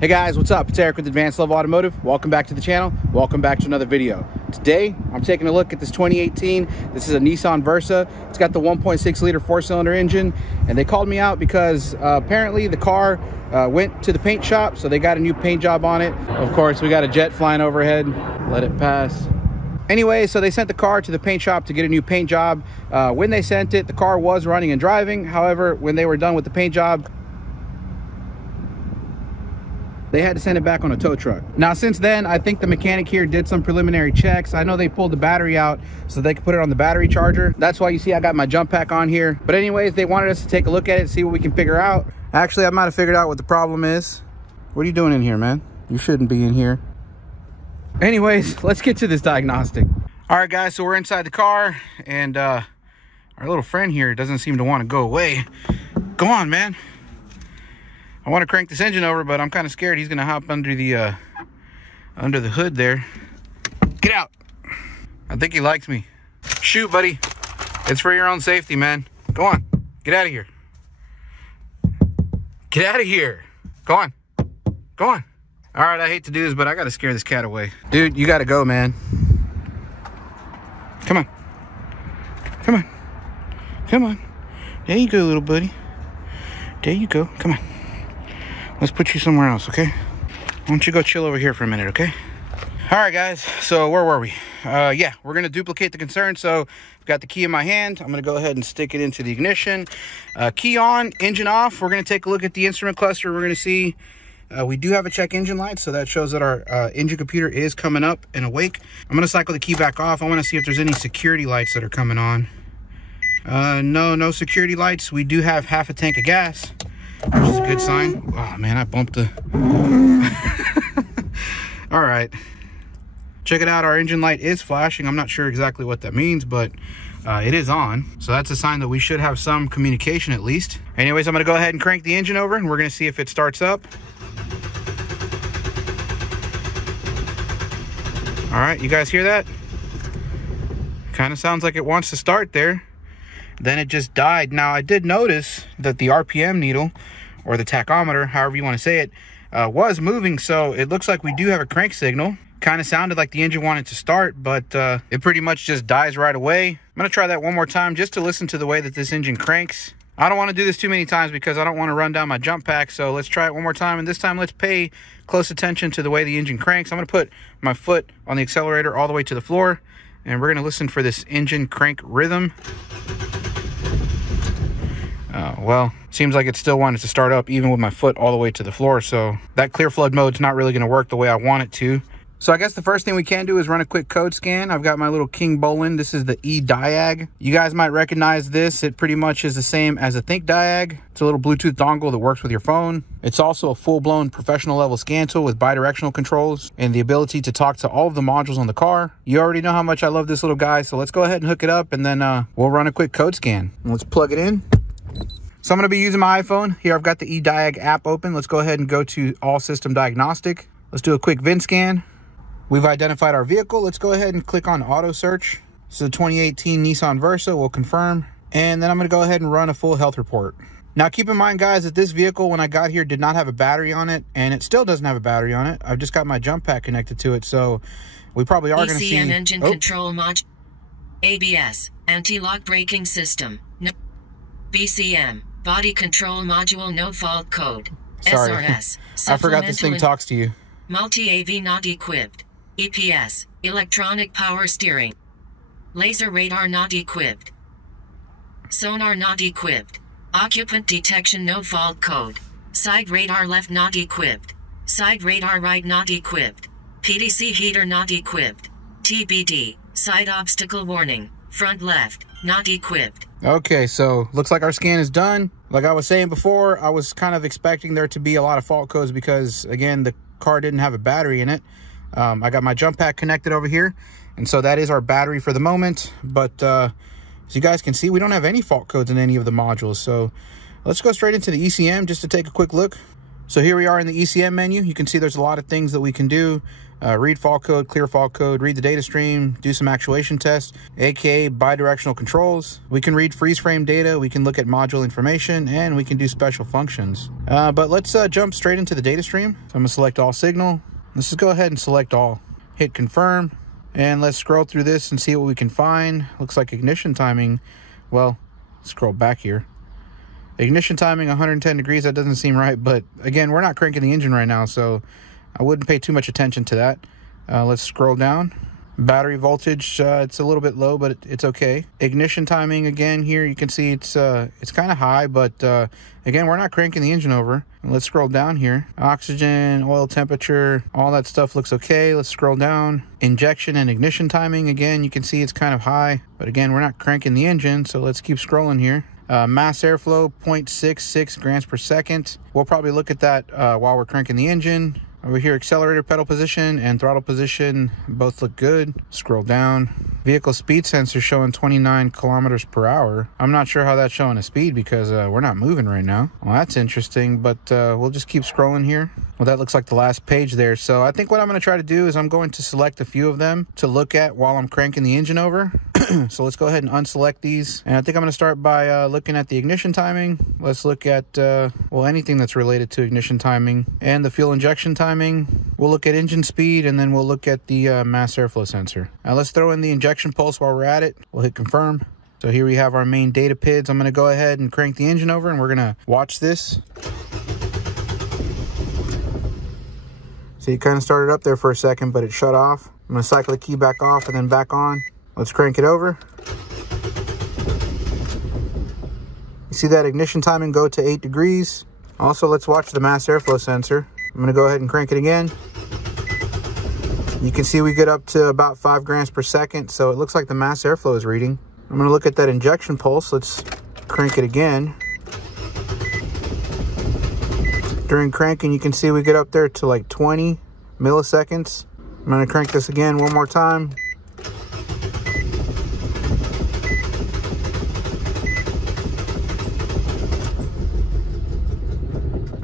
Hey guys, what's up? It's Eric with Advanced Level Automotive. Welcome back to the channel. Welcome back to another video. Today, I'm taking a look at this 2018. This is a Nissan Versa. It's got the 1.6 liter 4-cylinder engine, and they called me out because apparently the car went to the paint shop, so they got a new paint job on it. Of course, we got a jet flying overhead. Let it pass. Anyway, so they sent the car to the paint shop to get a new paint job. When they sent it, the car was running and driving. However, when they were done with the paint job, they had to send it back on a tow truck. Now, since then, I think the mechanic here did some preliminary checks. I know they pulled the battery out so they could put it on the battery charger. That's why you see I got my jump pack on here. But anyways, they wanted us to take a look at it, see what we can figure out. Actually, I might have figured out what the problem is. What are you doing in here, man? You shouldn't be in here. Anyways, let's get to this diagnostic. All right, guys, so we're inside the car, and our little friend here doesn't seem to want to go away. Go on, man. I want to crank this engine over, but I'm kind of scared he's going to hop under the hood there. Get out. I think he likes me. Shoot, buddy. It's for your own safety, man. Go on. Get out of here. Get out of here. Go on. Go on. All right, I hate to do this, but I got to scare this cat away. Dude, you got to go, man. Come on. Come on. Come on. There you go, little buddy. There you go. Come on. Let's put you somewhere else, okay? Why don't you go chill over here for a minute, okay? All right, guys, so where were we? Yeah, we're gonna duplicate the concern. So I've got the key in my hand. I'm gonna go ahead and stick it into the ignition. Key on, engine off. We're gonna take a look at the instrument cluster. We're gonna see, we do have a check engine light, so that shows that our engine computer is coming up and awake. I'm gonna cycle the key back off. I wanna see if there's any security lights that are coming on. No security lights. We do have half a tank of gas, which is a good sign. Oh man, I bumped the all right, check it out. Our engine light is flashing. I'm not sure exactly what that means, but it is on, so that's a sign that we should have some communication at least. Anyways, I'm gonna go ahead and crank the engine over, and we're gonna see if it starts up. All right, you guys hear that? Kind of sounds like it wants to start there. Then it just died. Now, I did notice that the RPM needle, or the tachometer, however you want to say it, was moving. So it looks like we do have a crank signal. Kind of sounded like the engine wanted to start, but it pretty much just dies right away. I'm going to try that one more time just to listen to the way that this engine cranks. I don't want to do this too many times because I don't want to run down my jump pack. So let's try it one more time. And this time, let's pay close attention to the way the engine cranks. I'm going to put my foot on the accelerator all the way to the floor, and we're going to listen for this engine crank rhythm. Well, seems like it still wanted to start up even with my foot all the way to the floor, so that clear flood mode's not really going to work the way I want it to. So I guess the first thing we can do is run a quick code scan. I've got my little KINGBOLEN. This is the Ediag. You guys might recognize this. It pretty much is the same as a ThinkDiag. It's a little Bluetooth dongle that works with your phone. It's also a full-blown professional level scan tool with bidirectional controls and the ability to talk to all of the modules on the car. You already know how much I love this little guy, so let's go ahead and hook it up, and then we'll run a quick code scan. Let's plug it in. So I'm going to be using my iPhone. Here I've got the Ediag app open. Let's go ahead and go to All System Diagnostic. Let's do a quick VIN scan. We've identified our vehicle. Let's go ahead and click on Auto Search. This is a 2018 Nissan Versa. We'll confirm. And then I'm going to go ahead and run a full health report. Now keep in mind, guys, that this vehicle, when I got here, did not have a battery on it. And it still doesn't have a battery on it. I've just got my jump pack connected to it. So we probably are going to see... ECM engine control mod, ABS, anti-lock braking system, no, BCM. Body control module, no fault code. Sorry. SRS. I forgot this thing talks to you. Multi-AV not equipped. EPS. Electronic power steering. Laser radar not equipped. Sonar not equipped. Occupant detection no fault code. Side radar left not equipped. Side radar right not equipped. PDC heater not equipped. TBD. Side obstacle warning. Front left not equipped. Okay, so looks like our scan is done. Like I was saying before, I was kind of expecting there to be a lot of fault codes because, again, the car didn't have a battery in it. I got my jump pack connected over here, and so that is our battery for the moment. But as you guys can see, we don't have any fault codes in any of the modules. So let's go straight into the ECM just to take a quick look. So here we are in the ECM menu. You can see there's a lot of things that we can do. read fault code, clear fault code, read the data stream, do some actuation tests, aka bidirectional controls. We can read freeze frame data, we can look at module information, and we can do special functions. But let's jump straight into the data stream. So I'm gonna select all signal. Let's just go ahead and select all. Hit confirm, and let's scroll through this and see what we can find. Looks like ignition timing, well, scroll back here. Ignition timing 110 degrees, that doesn't seem right, but again, we're not cranking the engine right now, so I wouldn't pay too much attention to that. Let's scroll down. Battery voltage, it's a little bit low, but it's okay. Ignition timing, again, here you can see it's kind of high, but again, we're not cranking the engine over. Let's scroll down here. Oxygen, oil temperature, all that stuff looks okay. Let's scroll down. Injection and ignition timing, again, you can see it's kind of high, but again, we're not cranking the engine, so let's keep scrolling here. Mass airflow, 0.66 grams per second. We'll probably look at that while we're cranking the engine. Over here, accelerator pedal position and throttle position both look good. Scroll down. Vehicle speed sensor showing 29 kilometers per hour. I'm not sure how that's showing a speed because we're not moving right now. Well, that's interesting, but we'll just keep scrolling here. Well, that looks like the last page there. So I think what I'm going to try to do is I'm going to select a few of them to look at while I'm cranking the engine over. So let's go ahead and unselect these. And I think I'm going to start by looking at the ignition timing. Let's look at, well, anything that's related to ignition timing and the fuel injection timing. We'll look at engine speed, and then we'll look at the mass airflow sensor. Now let's throw in the injection pulse while we're at it. We'll hit confirm. So here we have our main data PIDs. I'm going to go ahead and crank the engine over, and we're going to watch this. So you kind of started up there for a second, but it shut off. I'm going to cycle the key back off and then back on. Let's crank it over. You see that ignition timing go to 8 degrees. Also, let's watch the mass airflow sensor. I'm going to go ahead and crank it again. You can see we get up to about 5 grams per second, so it looks like the mass airflow is reading. I'm going to look at that injection pulse. Let's crank it again. During cranking, you can see we get up there to like 20 milliseconds. I'm going to crank this again one more time.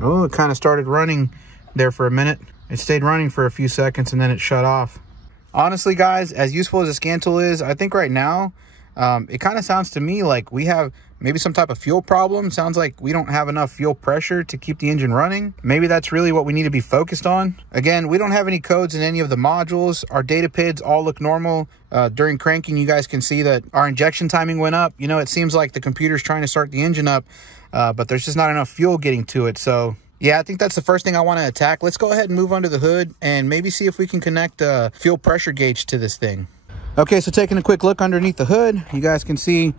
Oh, it kind of started running there for a minute. It stayed running for a few seconds and then it shut off. Honestly, guys, as useful as a scan tool is, I think right now, it kind of sounds to me like we have maybe some type of fuel problem. Sounds like we don't have enough fuel pressure to keep the engine running. Maybe that's really what we need to be focused on. Again, we don't have any codes in any of the modules. Our data PIDs all look normal. During cranking, you guys can see that our injection timing went up. You know, it seems like the computer's trying to start the engine up, but there's just not enough fuel getting to it. So yeah, I think that's the first thing I want to attack. Let's go ahead and move under the hood and maybe see if we can connect a fuel pressure gauge to this thing. Okay, so taking a quick look underneath the hood, you guys can see,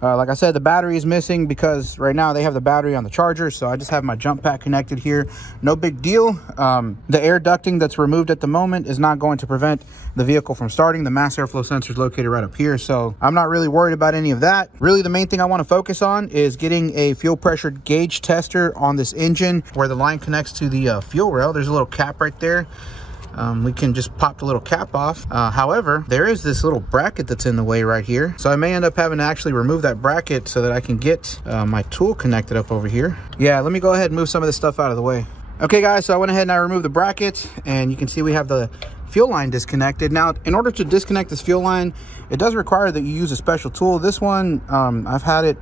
like I said, the battery is missing because right now they have the battery on the charger. So I just have my jump pack connected here. No big deal. The air ducting that's removed at the moment is not going to prevent the vehicle from starting. The mass airflow sensor is located right up here, so I'm not really worried about any of that. Really, the main thing I want to focus on is getting a fuel pressure gauge tester on this engine where the line connects to the fuel rail. There's a little cap right there. We can just pop the little cap off. However, there is this little bracket that's in the way right here. So I may end up having to actually remove that bracket so that I can get my tool connected up over here. Yeah, let me go ahead and move some of this stuff out of the way. Okay, guys, so I went ahead and I removed the bracket, and you can see we have the fuel line disconnected. Now, in order to disconnect this fuel line, it does require that you use a special tool. This one, I've had it,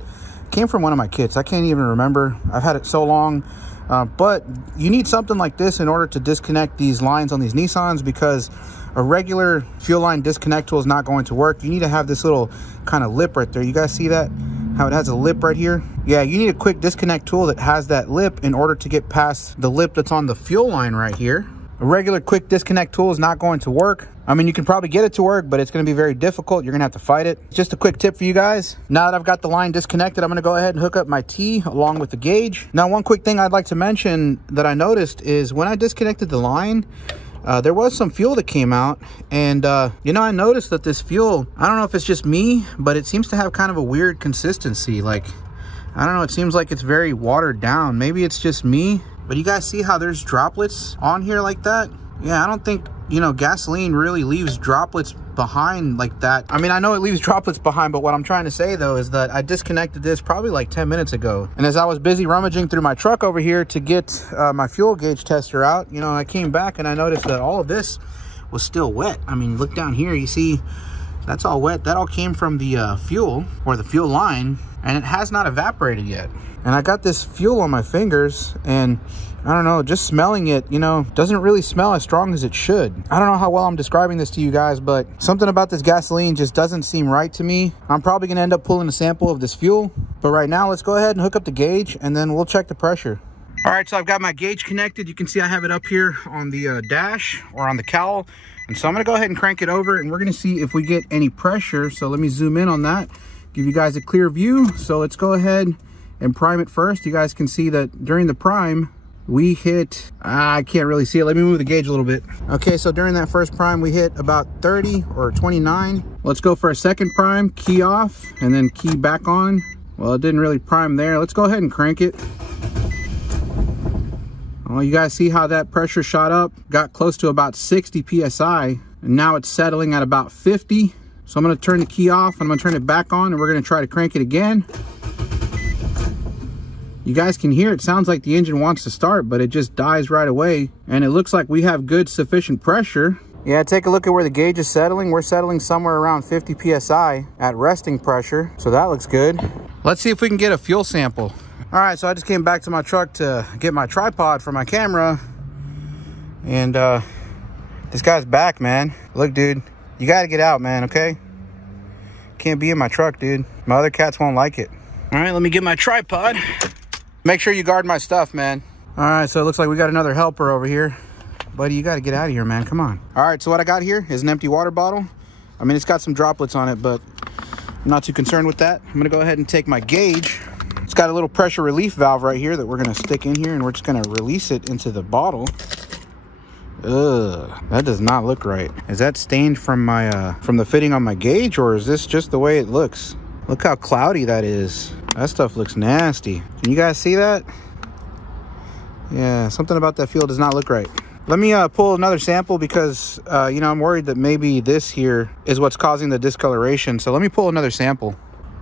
came from one of my kits. I can't even remember. I've had it so long. But you need something like this in order to disconnect these lines on these Nissans, because a regular fuel line disconnect tool is not going to work. You need to have this little kind of lip right there. You guys see that? How it has a lip right here? Yeah, you need a quick disconnect tool that has that lip in order to get past the lip that's on the fuel line right here. A regular quick disconnect tool is not going to work. I mean, you can probably get it to work, but it's going to be very difficult. You're going to have to fight it. Just a quick tip for you guys. Now that I've got the line disconnected, I'm going to go ahead and hook up my T along with the gauge. Now, one quick thing I'd like to mention that I noticed is when I disconnected the line, there was some fuel that came out, and you know, I noticed that this fuel, I don't know if it's just me, but it seems to have kind of a weird consistency. Like, I don't know, it seems like it's very watered down. Maybe it's just me, but you guys see how there's droplets on here like that? Yeah, I don't think, you know, gasoline really leaves droplets behind like that. I mean, I know it leaves droplets behind, but what I'm trying to say though is that I disconnected this probably like 10 minutes ago. And as I was busy rummaging through my truck over here to get my fuel gauge tester out, you know, I came back and I noticed that all of this was still wet. I mean, look down here, you see that's all wet. That all came from the fuel, or the fuel line, and it has not evaporated yet. And I got this fuel on my fingers, and I don't know, just smelling it, you know, doesn't really smell as strong as it should. I don't know how well I'm describing this to you guys, but something about this gasoline just doesn't seem right to me. I'm probably gonna end up pulling a sample of this fuel, but right now let's go ahead and hook up the gauge and then we'll check the pressure. All right, so I've got my gauge connected. You can see I have it up here on the dash or on the cowl. And so I'm gonna go ahead and crank it over and we're gonna see if we get any pressure. So let me zoom in on that, give you guys a clear view. So let's go ahead and prime it first. You guys can see that during the prime, we hit, I can't really see it. Let me move the gauge a little bit. Okay, so during that first prime, we hit about 30 or 29. Let's go for a second prime, key off, and then key back on. Well, it didn't really prime there. Let's go ahead and crank it. Oh, you guys see how that pressure shot up? Got close to about 60 PSI, and now it's settling at about 50. So I'm gonna turn the key off, and I'm gonna turn it back on, and we're gonna try to crank it again. You guys can hear it sounds like the engine wants to start, but it just dies right away. And it looks like we have good sufficient pressure. Yeah, take a look at where the gauge is settling. We're settling somewhere around 50 PSI at resting pressure. So that looks good. Let's see if we can get a fuel sample. All right, so I just came back to my truck to get my tripod for my camera. And this guy's back, man. Look, dude, you gotta get out, man, okay? Can't be in my truck, dude. My other cats won't like it. All right, let me get my tripod. Make sure you guard my stuff, man. All right, so it looks like we got another helper over here. Buddy, you got to get out of here, man. Come on. All right, so what I got here is an empty water bottle. I mean, it's got some droplets on it, but I'm not too concerned with that. I'm going to go ahead and take my gauge. It's got a little pressure relief valve right here that we're going to stick in here, and we're just going to release it into the bottle. Ugh, that does not look right. Is that stained from my from the fitting on my gauge, or is this just the way it looks? Look how cloudy that is. That stuff looks nasty. Can you guys see that? Yeah, something about that fuel does not look right. Let me pull another sample because, you know, I'm worried that maybe this here is what's causing the discoloration. So let me pull another sample.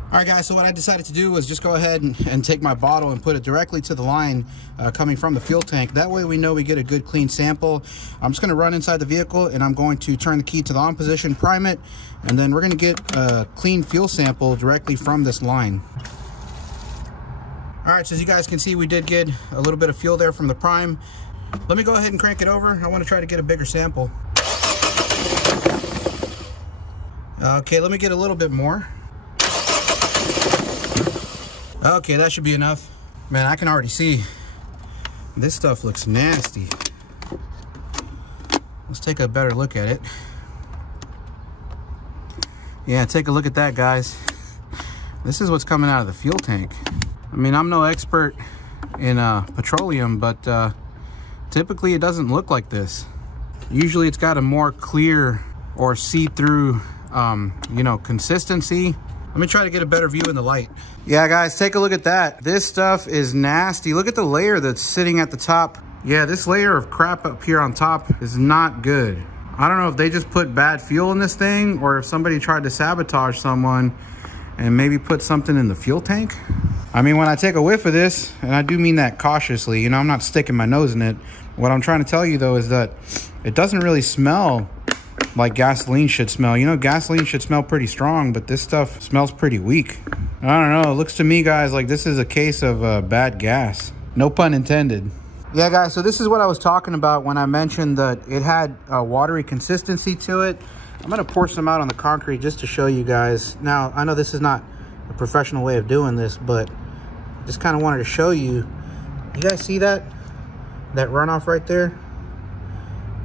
All right, guys, so what I decided to do was just go ahead and take my bottle and put it directly to the line coming from the fuel tank. That way we know we get a good clean sample. I'm just gonna run inside the vehicle and I'm going to turn the key to the on position, prime it, and then we're gonna get a clean fuel sample directly from this line. All right, so as you guys can see, we did get a little bit of fuel there from the prime. Let me go ahead and crank it over. I want to try to get a bigger sample. Okay, let me get a little bit more. Okay, that should be enough. Man, I can already see this stuff looks nasty. Let's take a better look at it. Yeah, take a look at that, guys. This is what's coming out of the fuel tank. I mean, I'm no expert in petroleum, but typically it doesn't look like this. Usually it's got a more clear or see-through, you know, consistency. Let me try to get a better view in the light. Yeah, guys, take a look at that. This stuff is nasty. Look at the layer that's sitting at the top. Yeah, this layer of crap up here on top is not good. I don't know if they just put bad fuel in this thing or if somebody tried to sabotage someone and maybe put something in the fuel tank. I mean, when I take a whiff of this, and I do mean that cautiously, you know, I'm not sticking my nose in it. What I'm trying to tell you though is that it doesn't really smell like gasoline should smell. You know, gasoline should smell pretty strong, but this stuff smells pretty weak. I don't know, it looks to me, guys, like this is a case of bad gas. No pun intended. Yeah, guys, so this is what I was talking about when I mentioned that it had a watery consistency to it. I'm gonna pour some out on the concrete just to show you guys. Now, I know this is not a professional way of doing this, but just kind of wanted to show you. You guys see that? That runoff right there?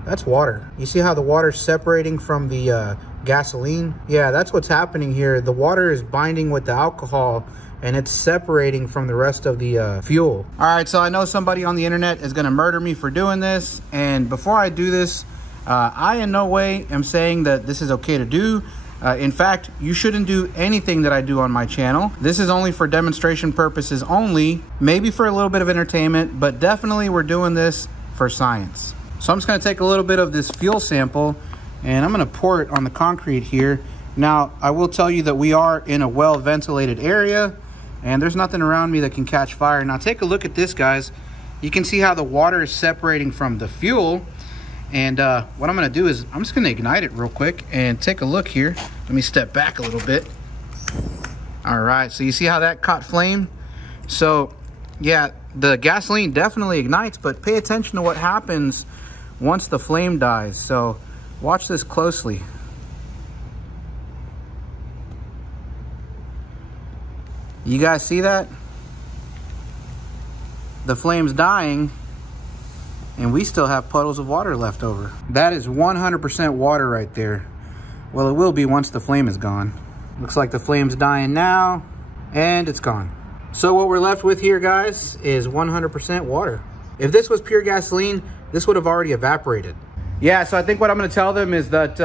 That's water. You see how the water's separating from the gasoline? Yeah, that's what's happening here. The water is binding with the alcohol and it's separating from the rest of the fuel. All right, so I know somebody on the internet is gonna murder me for doing this. And before I do this, I in no way am saying that this is okay to do. In fact, you shouldn't do anything that I do on my channel. This is only for demonstration purposes only, maybe for a little bit of entertainment, but definitely we're doing this for science. So I'm just gonna take a little bit of this fuel sample and I'm gonna pour it on the concrete here. Now, I will tell you that we are in a well-ventilated area and there's nothing around me that can catch fire. Now take a look at this, guys. You can see how the water is separating from the fuel. And what I'm gonna do is I'm just gonna ignite it real quick and take a look here. Let me step back a little bit. All right, so you see how that caught flame? So yeah, the gasoline definitely ignites, but pay attention to what happens once the flame dies. So watch this closely. You guys see that? The flame's dying, and we still have puddles of water left over. That is 100% water right there. Well, it will be once the flame is gone. Looks like the flame's dying now, and it's gone. So what we're left with here, guys, is 100% water. If this was pure gasoline, this would have already evaporated. Yeah, so I think what I'm gonna tell them is that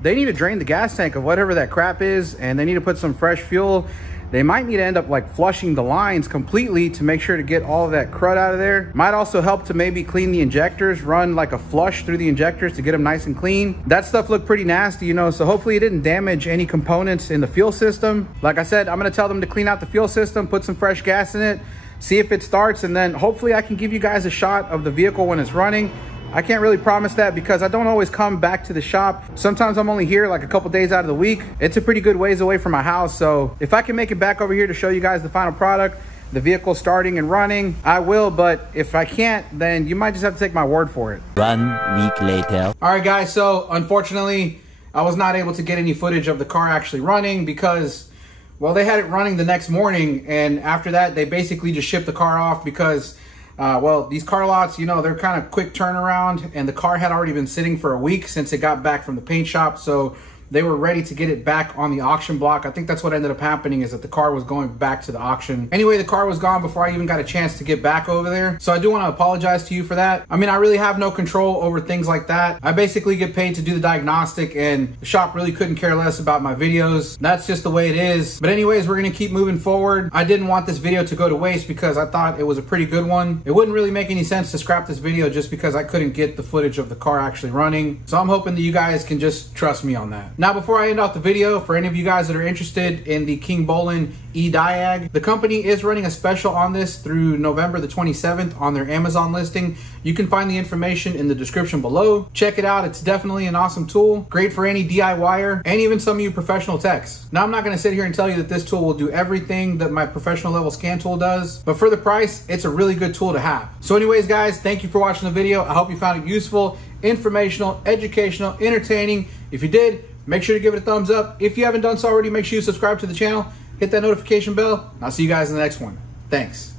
they need to drain the gas tank of whatever that crap is, and they need to put some fresh fuel. They might need to end up like flushing the lines completely to make sure to get all of that crud out of there. Might also help to maybe clean the injectors, run like a flush through the injectors to get them nice and clean. That stuff looked pretty nasty, you know, so hopefully it didn't damage any components in the fuel system. Like I said, I'm gonna tell them to clean out the fuel system, put some fresh gas in it, see if it starts, and then hopefully I can give you guys a shot of the vehicle when it's running. I can't really promise that because I don't always come back to the shop. Sometimes I'm only here like a couple days out of the week. It's a pretty good ways away from my house. So if I can make it back over here to show you guys the final product, the vehicle starting and running, I will. But if I can't, then you might just have to take my word for it. 1 week later. All right, guys. So unfortunately, I was not able to get any footage of the car actually running because, well, they had it running the next morning. And after that, they basically just shipped the car off because well, these car lots, you know, they're kind of quick turnaround, and the car had already been sitting for a week since it got back from the paint shop. So they were ready to get it back on the auction block. I think that's what ended up happening, is that the car was going back to the auction. Anyway, the car was gone before I even got a chance to get back over there. So I do want to apologize to you for that. I mean, I really have no control over things like that. I basically get paid to do the diagnostic, and the shop really couldn't care less about my videos. That's just the way it is. But anyways, we're going to keep moving forward. I didn't want this video to go to waste because I thought it was a pretty good one. It wouldn't really make any sense to scrap this video just because I couldn't get the footage of the car actually running. So I'm hoping that you guys can just trust me on that. Now, before I end off the video, for any of you guys that are interested in the KINGBOLEN Ediag, the company is running a special on this through November the 27th on their Amazon listing. You can find the information in the description below. Check it out. It's definitely an awesome tool. Great for any DIYer and even some of you professional techs. Now, I'm not going to sit here and tell you that this tool will do everything that my professional level scan tool does, but for the price, it's a really good tool to have. So anyways, guys, thank you for watching the video. I hope you found it useful, informational, educational, entertaining. If you did, make sure to give it a thumbs up. If you haven't done so already, make sure you subscribe to the channel, hit that notification bell, and I'll see you guys in the next one. Thanks.